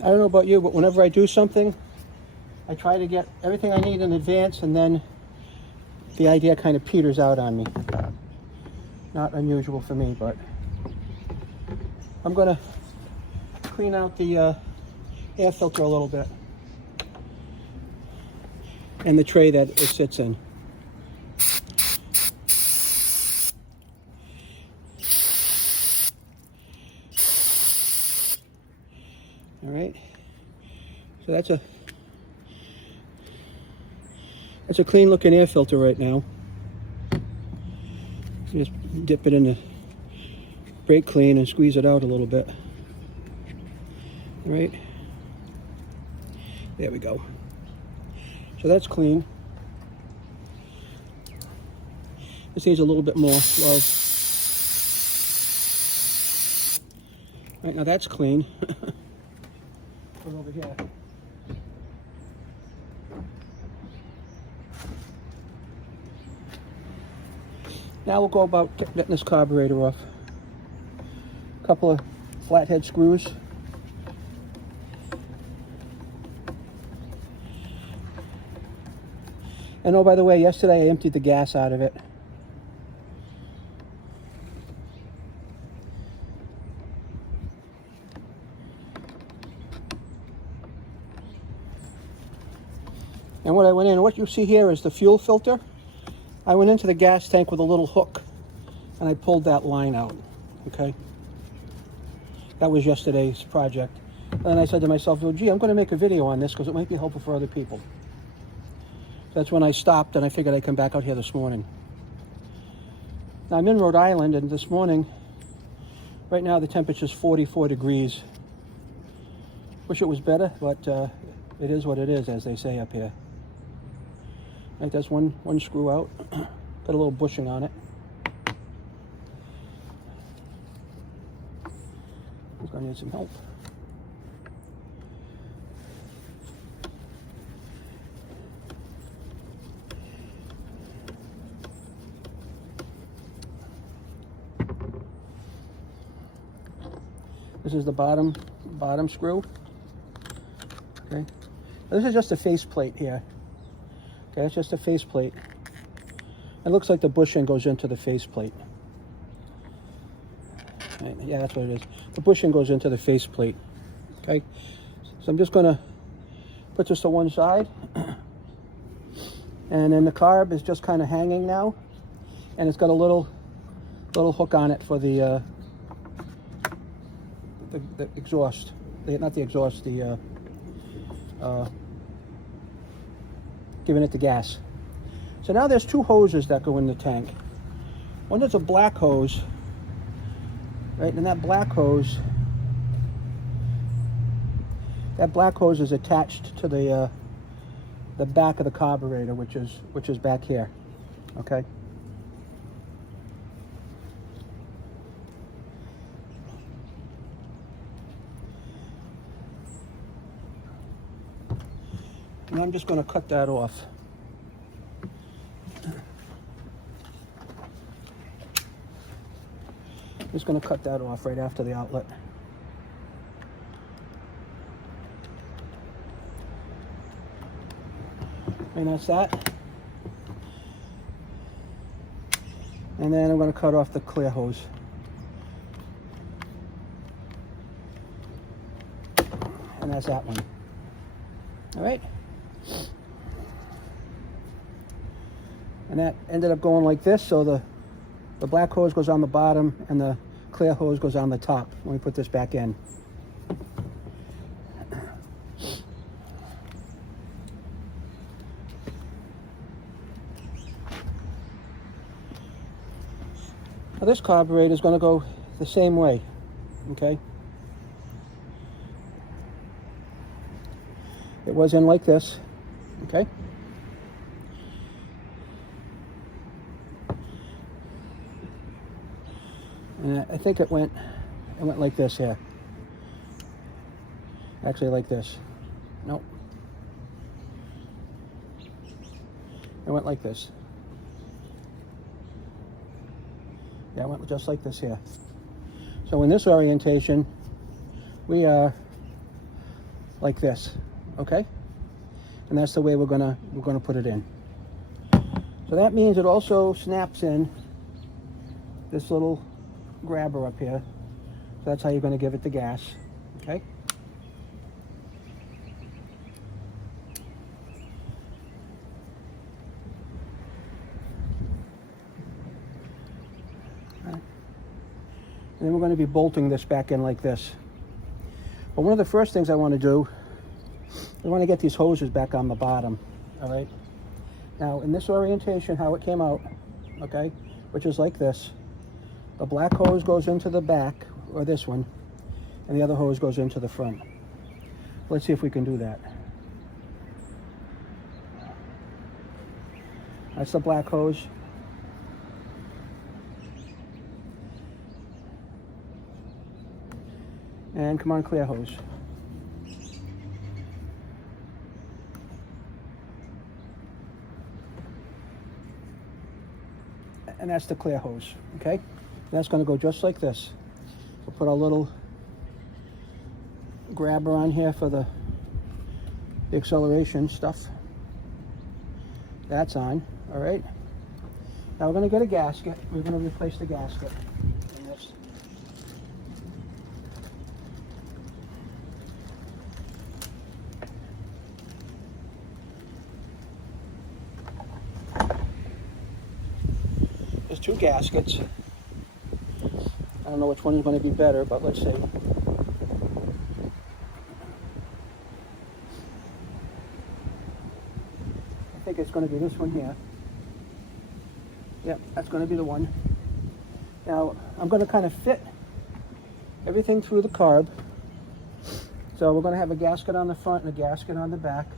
I don't know about you, but whenever I do something, I try to get everything I need in advance, and then the idea kind of peters out on me. Not unusual for me, but I'm gonna clean out the air filter a little bit and the tray that it sits in. All right, so that's a clean looking air filter right now. Just dip it in the brake clean and squeeze it out a little bit. All right, there we go. So that's clean. This needs a little bit more love. All right, now that's clean. Put it over here. Now we'll go about getting this carburetor off. A couple of flathead screws. And oh, by the way, yesterday I emptied the gas out of it. And what I went in, what you see here is the fuel filter. I went into the gas tank with a little hook and I pulled that line out, okay? That was yesterday's project. And then I said to myself, well, gee, I'm going to make a video on this because it might be helpful for other people. That's when I stopped and I figured I'd come back out here this morning. Now I'm in Rhode Island, and this morning, right now the temperature's 44 degrees. Wish it was better, but it is what it is, as they say up here. Right, that's one screw out. Got a little bushing on it. It's gonna need some help. This is the bottom screw. Okay. This is just a face plate here. Okay, it's just a face plate. It looks like the bushing goes into the face plate. Right, yeah, that's what it is. The bushing goes into the face plate. Okay, so I'm just gonna put this to one side, and then the carb is just kind of hanging now, and it's got a little hook on it for the exhaust. Not the exhaust. The giving it the gas. So now there's two hoses that go in the tank. One is a black hose, right? And that black hose is attached to the back of the carburetor, which is back here. Okay. And I'm just going to cut that off. Just going to cut that off right after the outlet. And that's that. And then I'm going to cut off the clear hose. And that's that one. All right. And that ended up going like this, so the black hose goes on the bottom and the clear hose goes on the top when we put this back in. Now this carburetor is going to go the same way, okay? It was in like this, okay? And I think it went like this here. Actually like this. Nope. It went like this. Yeah, it went just like this here. So in this orientation, we are like this, okay? And that's the way we're gonna put it in. So that means it also snaps in this little grabber up here. So that's how you're gonna give it the gas, okay? And then we're going to be bolting this back in like this. But one of the first things I want to do, I want to get these hoses back on the bottom, all right? Now, in this orientation, how it came out, okay, which is like this, the black hose goes into the back, or this one, and the other hose goes into the front. Let's see if we can do that. That's the black hose. And come on, clear hose. And that's the clear hose, okay? That's going to go just like this. We'll put our little grabber on here for the acceleration stuff. That's on, all right? Now we're going to get a gasket. We're going to replace the gasket in this. There's two gaskets. I don't know which one is going to be better, but let's see. I think it's going to be this one here. Yep, that's going to be the one. Now, I'm going to kind of fit everything through the carb. So we're going to have a gasket on the front and a gasket on the back.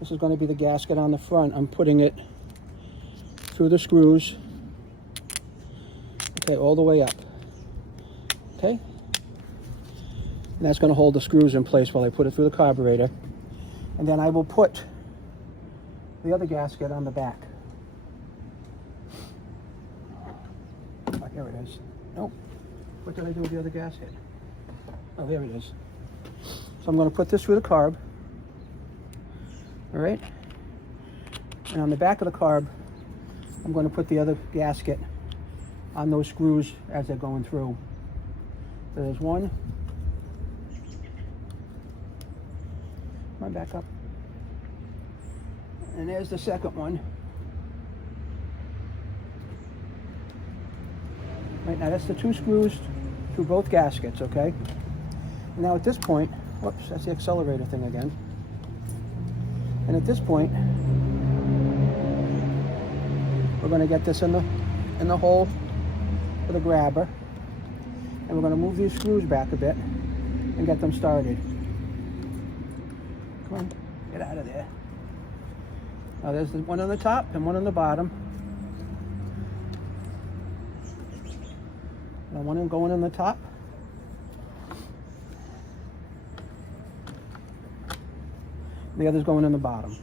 This is going to be the gasket on the front. I'm putting it through the screws. Okay, all the way up. Okay? And that's going to hold the screws in place while I put it through the carburetor. And then I will put the other gasket on the back. Oh, here it is. Nope. What did I do with the other gasket? Oh, there it is. So I'm going to put this through the carb. All right? And on the back of the carb, I'm going to put the other gasket on those screws as they're going through. So there's one. Come on, back up. And there's the second one. Right, now that's the two screws through both gaskets, okay? Now at this point, whoops, that's the accelerator thing again. And at this point, we're going to get this in the hole for the grabber, and we're going to move these screws back a bit and get them started. Come on, get out of there. Now there's the one on the top and one on the bottom. Now one going in the top. The other's going in the bottom.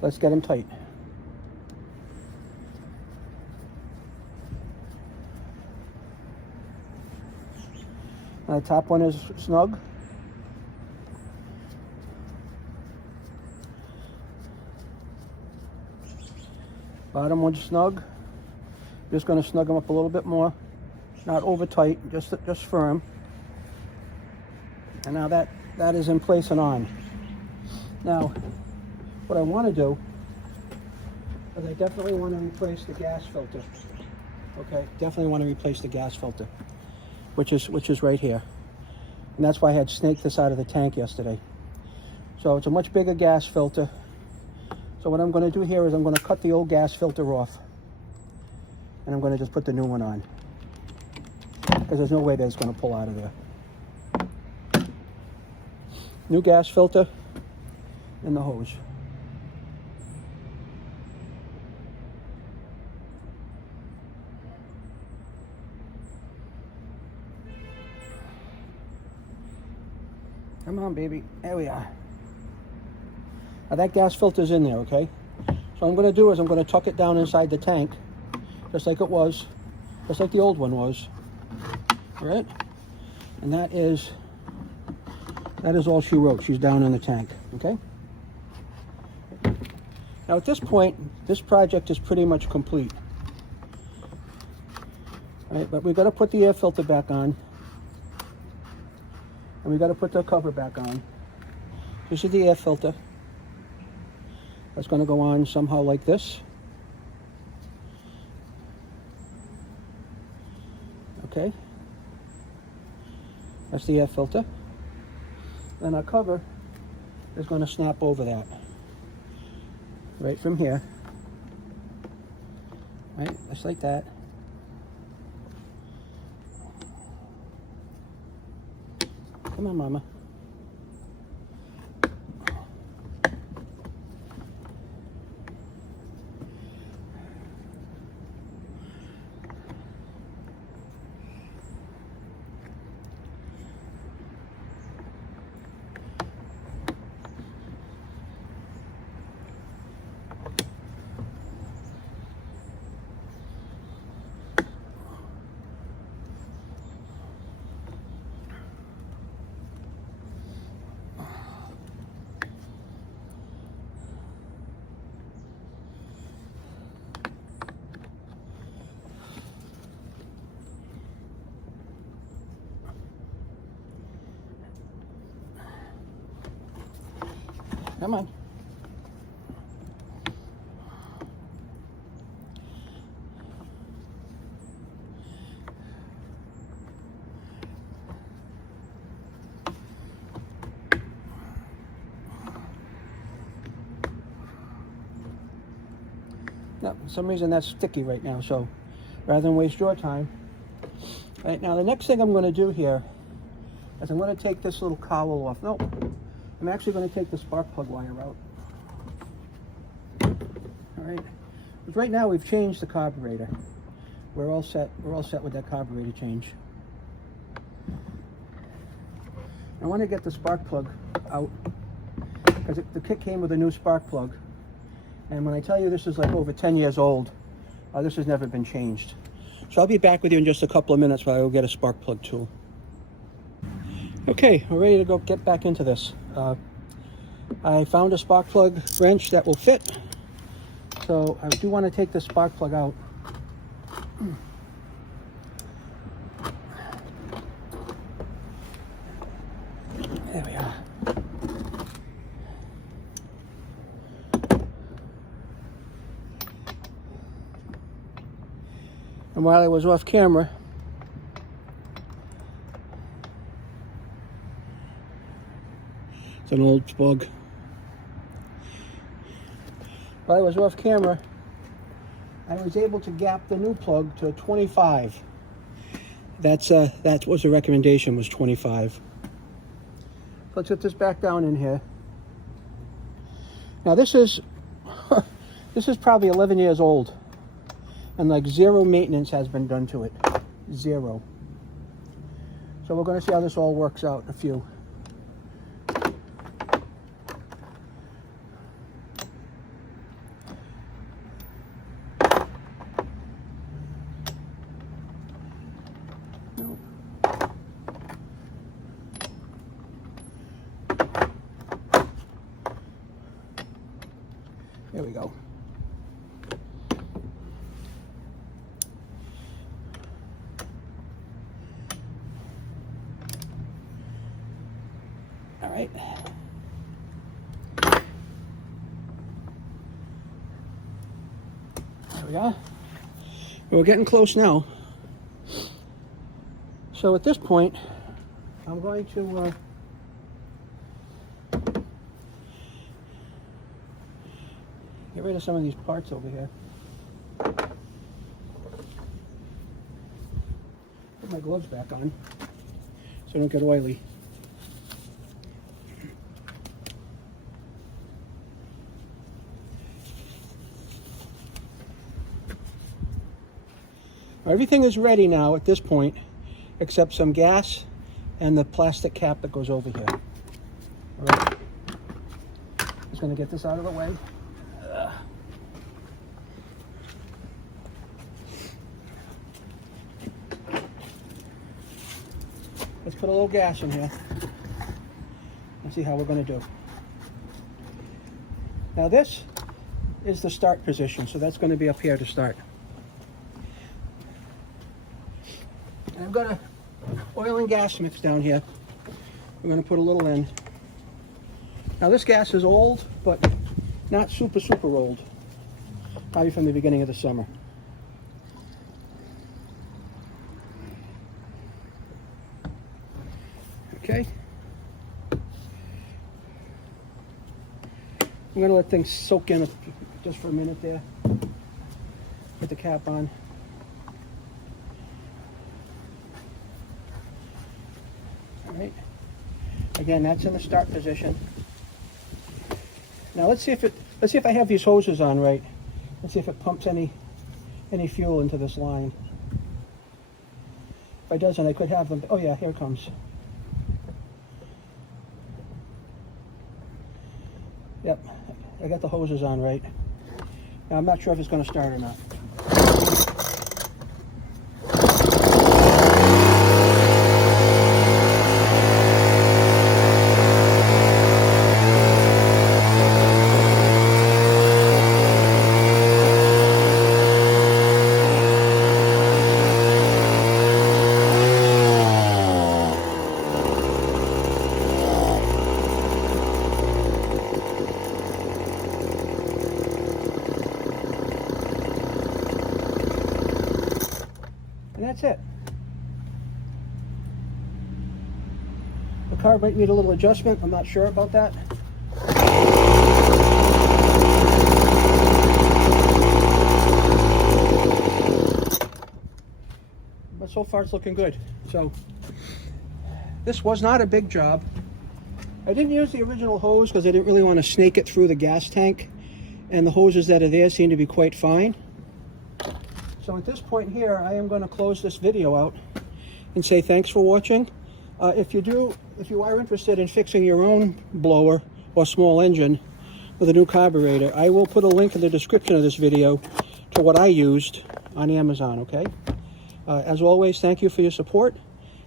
Let's get them tight. Now the top one is snug. Bottom one's snug. Just going to snug them up a little bit more. Not over tight, just firm. And now that is in place and on. Now, what I want to do is I definitely want to replace the gas filter. Okay, definitely want to replace the gas filter, which is right here. And that's why I had snaked this out of the tank yesterday. So it's a much bigger gas filter. So what I'm going to do here is I'm going to cut the old gas filter off. And I'm going to just put the new one on. Because there's no way that it's going to pull out of there. New gas filter and the hose. Come on, baby. There we are. Now that gas filter's in there, okay? So what I'm going to do is I'm going to tuck it down inside the tank, just like it was, just like the old one was. All right? And that is That is all she wrote. She's down in the tank, okay? Now at this point, this project is pretty much complete. All right, but we've got to put the air filter back on. And we've got to put the cover back on. This is the air filter. That's going to go on somehow like this. Okay. That's the air filter. Then our cover is going to snap over that. Right from here. Right, just like that. Come on, Mama. Come on. No, for some reason that's sticky right now, so rather than waste your time. Right now, the next thing I'm going to do here is I'm going to take this little cowl off. No, I'm actually going to take the spark plug wire out. All right. But right now we've changed the carburetor. We're all set. We're all set with that carburetor change. I want to get the spark plug out because the kit came with a new spark plug. And when I tell you this is like over 10 years old, this has never been changed. So I'll be back with you in just a couple of minutes while I go get a spark plug tool. Okay, we're ready to go get back into this. I found a spark plug wrench that will fit. So I do want to take the spark plug out. There we are. And while I was off camera, it's an old plug. While I was off camera, I was able to gap the new plug to 25. That was the recommendation, was 25. So let's put this back down in here. Now this is this is probably 11 years old, and like zero maintenance has been done to it. Zero. So we're going to see how this all works out in a few. There we go. All right. There we go. We're getting close now. So at this point, I'm going to get rid of some of these parts over here. Put my gloves back on so I don't get oily. Everything is ready now at this point, except some gas and the plastic cap that goes over here. All right. Just going to get this out of the way. Let's put a little gas in here. and see how we're going to do. Now this is the start position, so that's going to be up here to start. And I've got a oil and gas mix down here. We're going to put a little in. Now this gas is old, but not super old. Probably from the beginning of the summer. Okay. I'm going to let things soak in just for a minute there. Put the cap on. All right. Again, that's in the start position. Now let's see if I have these hoses on right. Let's see if it pumps any fuel into this line. If it doesn't, I could have them. Oh yeah, here it comes. Yep, I got the hoses on right. Now I'm not sure if it's going to start or not. And that's it. The carb might need a little adjustment. I'm not sure about that. But so far it's looking good. So this was not a big job. I didn't use the original hose because I didn't really want to snake it through the gas tank. And the hoses that are there seem to be quite fine. So at this point here, I am going to close this video out and say thanks for watching. If you are interested in fixing your own blower or small engine with a new carburetor, I will put a link in the description of this video to what I used on Amazon, okay? As always, thank you for your support,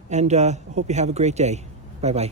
and I hope you have a great day. Bye-bye.